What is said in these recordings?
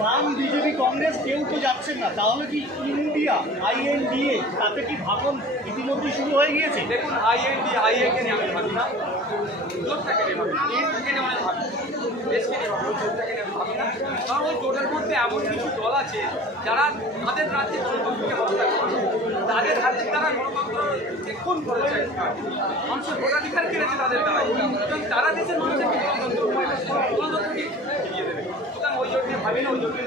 বাম বিজেপি কংগ্রেস কেউ তো যাচ্ছেন না, তাহলে কি ইন্ডিয়া INDA তাতে কি ভাবন ইতিমধ্যে শুরু হয়ে গিয়েছে? দেখুন INDA নিয়ে আমি ভাবি না, জোটটাকে নিয়ে ভাবি, এনটাকে নিয়ে অনেক ভাবি, দেশকে নিয়ে ভাবি, জোটটাকে নিয়ে ভাবি না। কারণ ওই জোটের মধ্যে এমন কিছু দল আছে যারা তাদের রাজ্যে গণতন্ত্রকে হত্যা করে, তাদের রাজ্যে তারা গণতন্ত্র খুন করেছে, মানুষের ভোটাধিকার কেড়েছে তাদের দ্বারা, এবং তারা দেশের মানুষের গণতন্ত্রকে ফিরিয়ে দেবে। সুতরাং ওই জোট নিয়ে ভাবি না, ওই জোট নিয়ে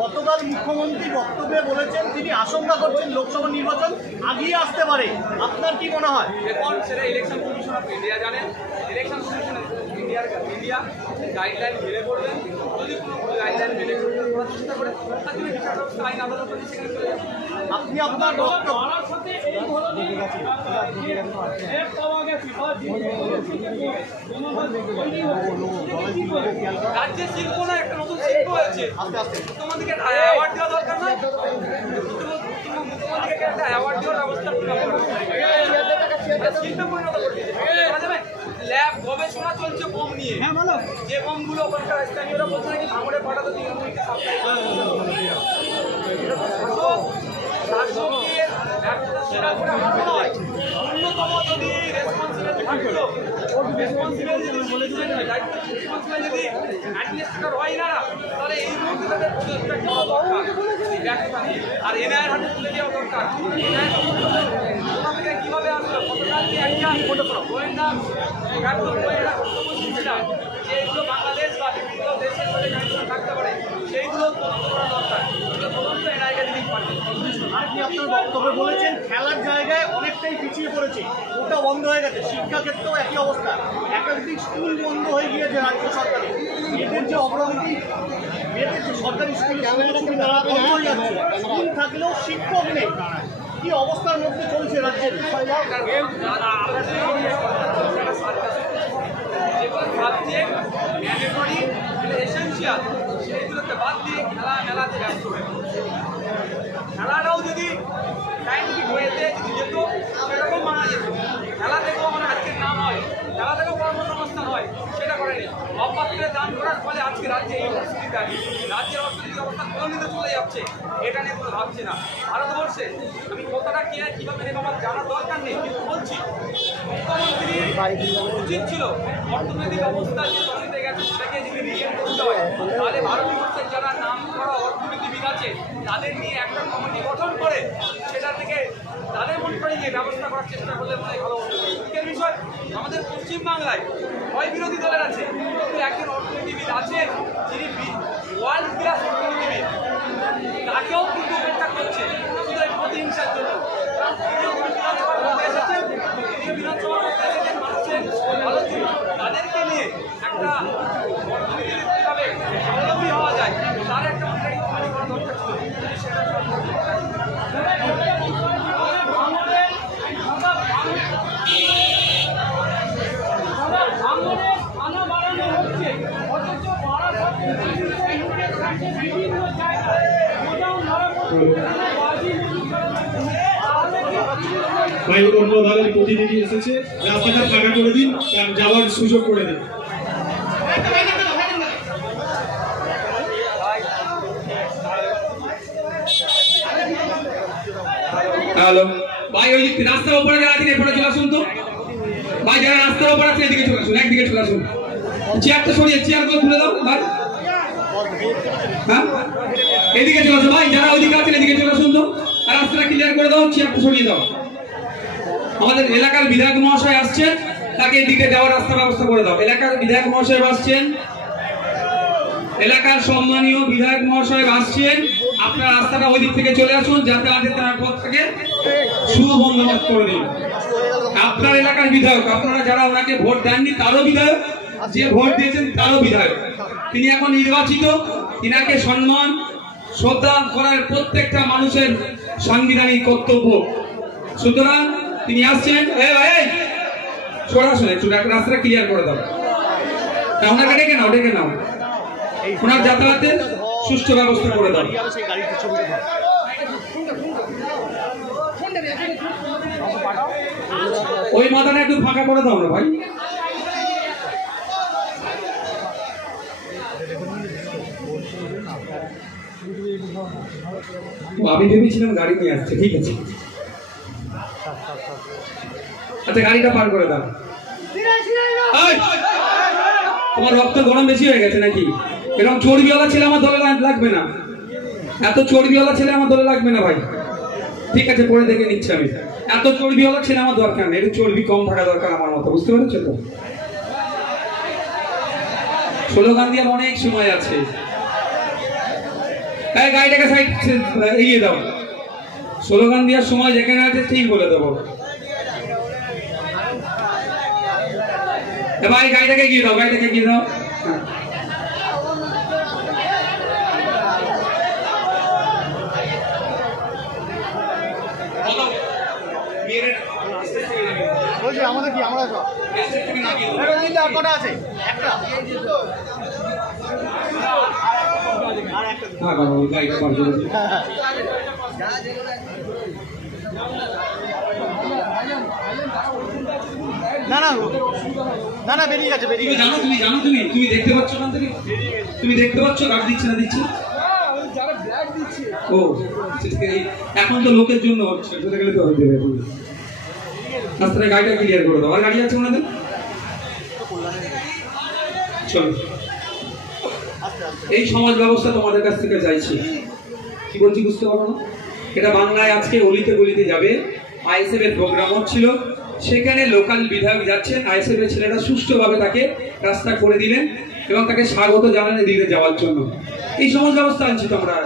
গতকাল মুখ্যমন্ত্রী বক্তব্যে বলেছেন তিনি আশঙ্কা করছেন লোকসভা নির্বাচন আগিয়ে আসতে পারে, আপনার কি মনে হয়? এখন সেটা ইলেকশন কমিশন অফ ইন্ডিয়া জানেন, ইলেকশন কমিশন ইন্ডিয়া গাইডলাইন মেনে করবেন, যদি কোনো গাইডলাইন মেনে করতে করার চেষ্টা করে তাহলে বিচার ব্যবস্থা আইন আদালত সেখানে চলে যাবে। আপনি আপনার বক্তব্য রাজ্যের শিল্প না একটা নতুন শিল্প হয়েছে, তোমাদেরকে অ্যাওয়ার্ড দেওয়া দরকার না, মুখ্যমন্ত্রীকে একটা অ্যাওয়ার্ড দেওয়ার ব্যবস্থা শিল্পে পরিণত করে দিয়েছে। ল্যাব গবেষণা চলছে বোম নিয়ে, যে বোমগুলো ওখানকার স্থানীয়রা বলছে নাকি ভাঙড়ে পাঠাতে তৃণমূলকে শাসকের ব্যর্থতা স্বীকার করে আমার মনে হয় অন্যতম যদি রেসপন্সিবিলিটি থাকতো, যদি অ্যাডমিনিস্ট্রেটর হয় না, তাহলে এই মুহূর্তে তাদের ব্যর্থতা নিয়ে আর এনআইয়ের হাতে তুলে দেওয়া দরকার। কিভাবে আসলো গতকালকে একটা গোয়েন্দা যেগুলো বাংলাদেশ বা বিভিন্ন দেশের সাথে কানেকশন থাকতে পারে সেইগুলো তদন্ত করা দরকার, তদন্ত এনআইকে দিতে পারে। আপনি আপনার বক্তব্যে বলেছেন খেলার জায়গায় অনেকটাই পিছিয়ে পড়েছে, ওটা বন্ধ হয়ে গেছে, শিক্ষাক্ষেত্রেও একই অবস্থা, একাধিক স্কুল বন্ধ হয়ে গিয়েছে রাজ্য সরকারে, এদের যে অগ্রগতি, এদের যে সরকারি স্কুল বন্ধ হয়ে যাচ্ছে, স্কুল থাকলেও শিক্ষক নেই, কি অবস্থার মধ্যে চলছে রাজ্যের? যেগুলো সাবজেক্ট ম্যান্ডেটরি এসেন্সিয়াল সেইগুলোকে বাদ দিয়ে খেলা মেলাতে ব্যস্ত হয়ে খেলাটাও যদি সাইন্টিফিক ওয়েতে যদি যেত সেরকম মানা যেত, খেলা থেকেও মানে আজকের নাম হয়, খেলা থেকেও কর্মসংস্থান হয়, সেটা করেনি। অপাত্রে দান করার ফলে আজকে রাজ্যে এই পরিস্থিতি দাঁড়িয়ে রাজ্যের অর্থনৈতিক অবস্থা কোনোদিকে চলে যাচ্ছে, এটা নিয়ে কোনো ভাবছি না। ভারতবর্ষে আমি কতটা কে কীভাবে নেব আমার জানার দরকার নেই, কিন্তু বলছি মুখ্যমন্ত্রীর উচিত ছিল অর্থনৈতিক অবস্থা যে তলিতে গেছে সেটাকে যদি রিয়েল করতে হয়, তাহলে ভারতবর্ষের যারা নাম করা অর্থনীতিবিদ আছে তাদের নিয়ে একটা কমিটি গঠন করে সেটা থেকে তাদের মনিটরিং এর ব্যবস্থা করার চেষ্টা করলে মনে হয় ভালো হতো। দুঃখের বিষয় আমাদের পশ্চিমবাংলায় হয় বিরোধী দলের আছে, কিন্তু একজন অর্থনীতিবিদ আছে যিনি ওয়ার্ল্ড ক্লাস অর্থনীতিবিদ, তাকেও কিন্তু উপেক্ষা করছে শুধু এই প্রতিহিংসার জন্য। তাদেরকে নিয়ে একটা অর্থনীতিবিদ কীভাবে স্বাবলম্বী হওয়া যায় তার একটা মনিটরিং কমিটি করা দরকার ছিল। অন্য দলের প্রতিনিধি এসেছে, রাস্তাটা ফাঁকা করে দিন, কারণ যাওয়ার সুযোগ করে দিন। হ্যালো ভাই, ওই রাস্তার উপরে যারা আছেন এরপরে চলে আসুন তো ভাই, যারা রাস্তার উপর আছে এদিকে চলে আসুন, একদিকে চলে আসুন, চেয়ারটা সরিয়ে চেয়ারগুলো তুলে দাও ভাই, হ্যাঁ এদিকে চলে আসুন ভাই, যারা ওইদিকে আছেন এদিকে চলে আসুন তো, রাস্তাটা ক্লিয়ার করে দাও, চেয়ারটা সরিয়ে দাও। আমাদের এলাকার বিধায়ক মহাশয় আসছেন, তাকে এদিকে যাওয়ার রাস্তা ব্যবস্থা করে দাও। এলাকার বিধায়ক মহাশয় আসছেন, এলাকার সম্মানীয় বিধায়ক মহাশয় আসছেন, আপনার রাস্তাটা ওই দিক থেকে চলে আসুন, যাতে আমাদের তার পথ থেকে সুবন্দোবস্ত করে দিন। আপনার এলাকার বিধায়ক, আপনারা যারা ওনাকে ভোট দেননি তারও বিধায়ক, যে ভোট দিয়েছেন তারও বিধায়ক, তিনি এখন নির্বাচিত, তিনাকে সম্মান শ্রদ্ধা করার প্রত্যেকটা মানুষের সাংবিধানিক কর্তব্য। সুতরাং তিনি আসছেন, সরাসরি একটু রাস্তাটা ক্লিয়ার করে দাও, ওনাকে ডেকে নাও, ডেকে নাও, ওনার যাতায়াতের সুষ্ঠু ব্যবস্থা করে দাও। ওই মাথাটা একটু ফাঁকা করে দাও না ভাই। আমি ভেবেছিলাম গাড়ি নিয়ে আসছে, ঠিক আছে। আচ্ছা গাড়িটা পার করে দাও। তোমার রক্ত গরম বেশি হয়ে গেছে নাকি? এরকম চর্বিওয়ালা ছেলে আমার দলে লাগবে না, এত চর্বিওয়ালা ছেলে আমার দলে লাগবে না ভাই। ঠিক আছে পরে দেখে নিচ্ছি আমি। এত চর্বিওয়ালা ছেলে আমার দরকার নেই, একটু চর্বি কম থাকা দরকার আমার মতো, বুঝতে পেরেছো তো? স্লোগান দিয়ে অনেক সময় আছে। গাড়িটাকে সাইড এগিয়ে দাও, স্লোগান দেওয়ার সময় যেখানে আছে ঠিক বলে দেবো। ভাই গাড়িটাকে এগিয়ে দাও, গাড়িটাকে এগিয়ে দাও। আমাদের কি আমরা কটা আছে? একটা না না না না বেরিয়ে গেছে, বেরিয়ে গেছে। তুমি দেখতে পাচ্ছ না? তুমি দেখতে পাচ্ছ গাড়ি দিচ্ছে না দিচ্ছে? ও এখন তো লোকের জন্য হচ্ছে, চলে গেলে তো হয়ে যাবে। রাস্তায় গাড়িটা ক্লিয়ার করে দাও। আর গাড়ি আছে ওনাদের? চলো, এই সমাজ ব্যবস্থা তোমাদের কাছ থেকে চাইছি। কি বলছি বুঝতে পারো না? এটা বাংলায় আজকে অলিতে গলিতে যাবে। আইএসএফ এর প্রোগ্রাম হচ্ছিল, সেখানে লোকাল বিধায়ক যাচ্ছেন, আইএসএফ এর ছেলেরা সুষ্ঠুভাবে তাকে রাস্তা করে দিলেন এবং তাকে স্বাগত জানালেন দিকে যাওয়ার জন্য। এই সমাজ ব্যবস্থা আনছি তোমরা।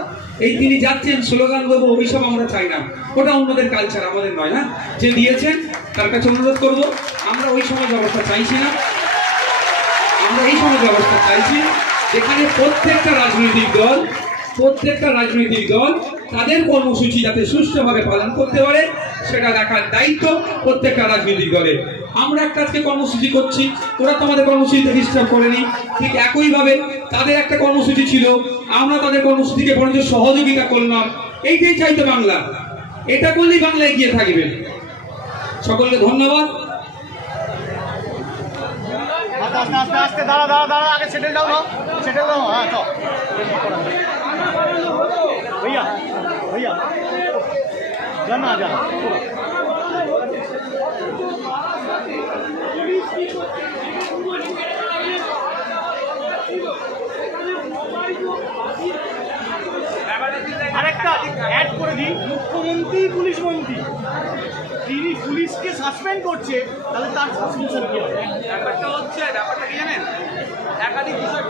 এই তিনি যাচ্ছেন স্লোগান দেবো ওইসব আমরা চাই না, ওটা অন্যদের কালচার, আমাদের নয়। না, যে দিয়েছেন তার কাছে অনুরোধ করবো, আমরা ওই সমাজ ব্যবস্থা চাইছি না। আমরা এই সমাজ ব্যবস্থা চাইছি যেখানে প্রত্যেকটা রাজনৈতিক দল তাদের কর্মসূচি যাতে সুষ্ঠুভাবে পালন করতে পারে সেটা দেখার দায়িত্ব প্রত্যেকটা রাজনৈতিক দলের। আমরা একটা আজকে কর্মসূচি করছি, ওরা তো আমাদের কর্মসূচিতে ডিস্টার্ব করেনি। ঠিক একইভাবে তাদের একটা কর্মসূচি ছিল, আমরা তাদের কর্মসূচিকে বরঞ্চ সহযোগিতা করলাম। এইটাই চাইতো বাংলা, এটা করলেই বাংলা এগিয়ে থাকবে। সকলকে ধন্যবাদ। আস্তে আস্তে আস্তে দাঁড়া দাঁড়া দাঁড়া, আগে সেটেল ডাউন হও, সেটেল ডাউন। হ্যাঁ তো भैया भैया जाना जाना। আরেকটা অ্যাড করে দিই, মুখ্যমন্ত্রী পুলিশ মন্ত্রী তিনি পুলিশকে সাসপেন্ড করছে, তাহলে তার সাসপেনশন কি হবে? ব্যাপারটা কি জানেন, একাধিক বিষয়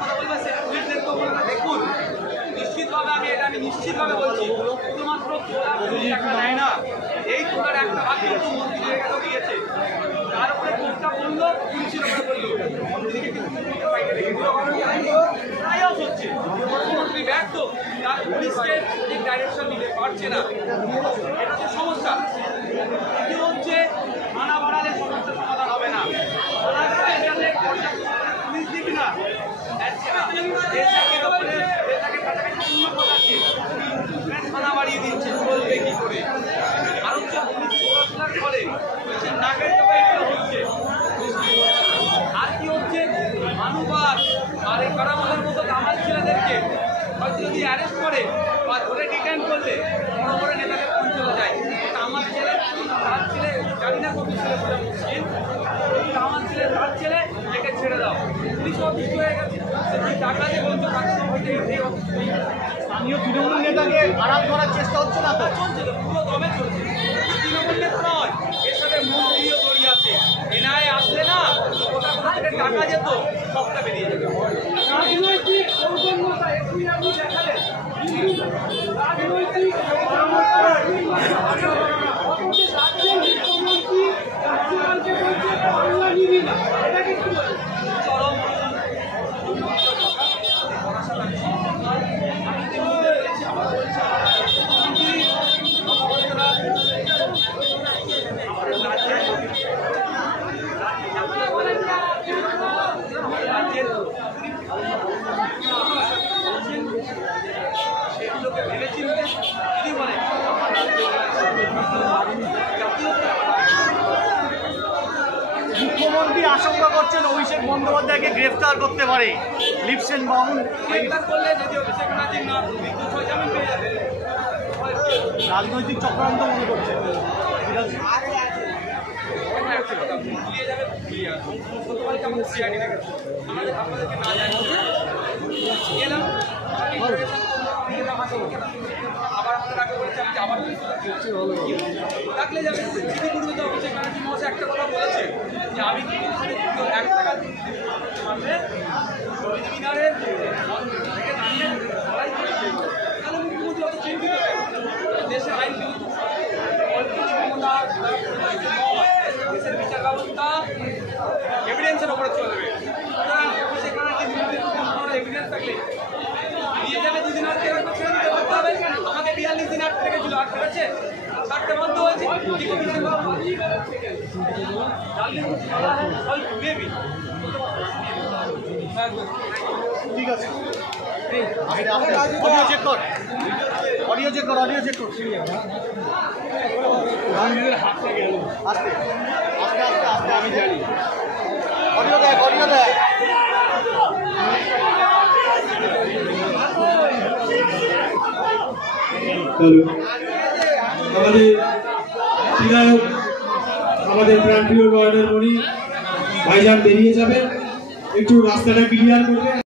কথা বলবে সে পুলিশদেরকে দেখুন। নিশ্চিতভাবে আমি নিশ্চিতভাবে বলছি, শুধুমাত্র টাকা নেয় না, এই তোলার একটা ভাগ কিন্তু মন্ত্রীদের কাছেও দিয়েছে। তার উপরে কোনটা বললো, পুলিশের উপরে বললো, মন্ত্রীকে হচ্ছে মুখ্যমন্ত্রী ব্যর্থ, তার পুলিশকে ঠিক ডাইরেকশন দিতে পারছে না, এটা তো সমস্যা। কি হচ্ছে, মানা বাড়ালে সমস্যার সমাধান হবে না। পুলিশ দিক না, থানা বাড়িয়ে দিচ্ছে, চলবে কি করে? আর হচ্ছে পুলিশ পড়াশোনার ফলে পুলিশের নাকের হচ্ছে। আর কি হচ্ছে, মানুবাদ আর এই কারামলের মতো কামাল ছেলেদেরকে হয়তো যদি অ্যারেস্ট করে বা ধরে ডিটেন করলে বড় বড় নেতাকে ফোন চলে যায়। আমার ছেলে তার ছেলে জানি না কত ছেলে বলে মুশকিল, আমার ছেলে তার ছেলে একে ছেড়ে দাও। পুলিশ অফিস হয়ে গেছে, টাকা দিয়ে বলছো কাজকর্ম হইতে স্থানীয় তৃণমূল নেতাকে আড়াল করার চেষ্টা হচ্ছে না, তো চলছে, পুরো দমে চলছে। তৃণমূল নেতা নয়, এর সাথে মন্ত্রীও জড়িয়ে আছে। এনআইএ আসলে না ওটা কোথা থেকে টাকা যেত সবটা বেরিয়ে যাবে। রাজনৈতিক সৌজন্যতা এগুলি আপনি দেখালেন, রাজনৈতিক সেগুলোকে ভেবেচিন্তে যদি বলে মুখ্যমন্ত্রী আশঙ্কা করছেন অভিষেক বন্দ্যোপাধ্যায়কে গ্রেফতার করতে পারে। লিপস এন্ড বাউন্ড গ্রেপ্তার করলে যদি অভিষেক ব্যানার্জি না বিদ্যুৎ হয়ে জামিন পেয়ে যাবে। রাজনৈতিক চক্রান্ত মনে করছে ভুলিয়ে যাবে ভুলিয়ে আসবে। গতকালকে আমাদের সিআইডি দেখেছে, আমাদের আপনাদেরকে না জানিয়ে গেলাম ইন্টারোগেশন করলাম, আবার আমাদের আগে বলেছে আমি আবার ডাকলে যাবে। ইতিপূর্বে তো অভিষেক ব্যানার্জি মহাশয় একটা কথা বলেছে যে আমি কিন্তু 1 টাকা মারলে মিনারের থেকে দাঁড়িয়ে লড়াই করেছে। তাহলে মুখ্যমন্ত্রী অত চিন্তিত দেশের আইন ক্ষমতা দেশের বিচার ব্যবস্থা এভিডেন্সের উপরে চলবে। সুতরাং অভিষেক ব্যানার্জির বিরুদ্ধে কোনো এভিডেন্স থাকলে দিয়ে যাবে 2 দিন আটকে রাখবে, ছেড়ে দিতে পারতে হবে। আমাকে 42 দিন আটকে রেখেছিল, আটকে গেছে, থাকতে বাধ্য হয়েছে। ঠিক আছে অডিও চেক কর অডিও চেক কর অডিও চেক কর আস্তে আস্তে আস্তে আস্তে আমি জানি অডিও দেখ হ্যালো, আমাদের বিধায়ক আমাদের প্রাণপ্রিয় গভর্নর মণি ভাইজান বেরিয়ে যাবেন, একটু রাস্তাটা ক্লিয়ার করবে।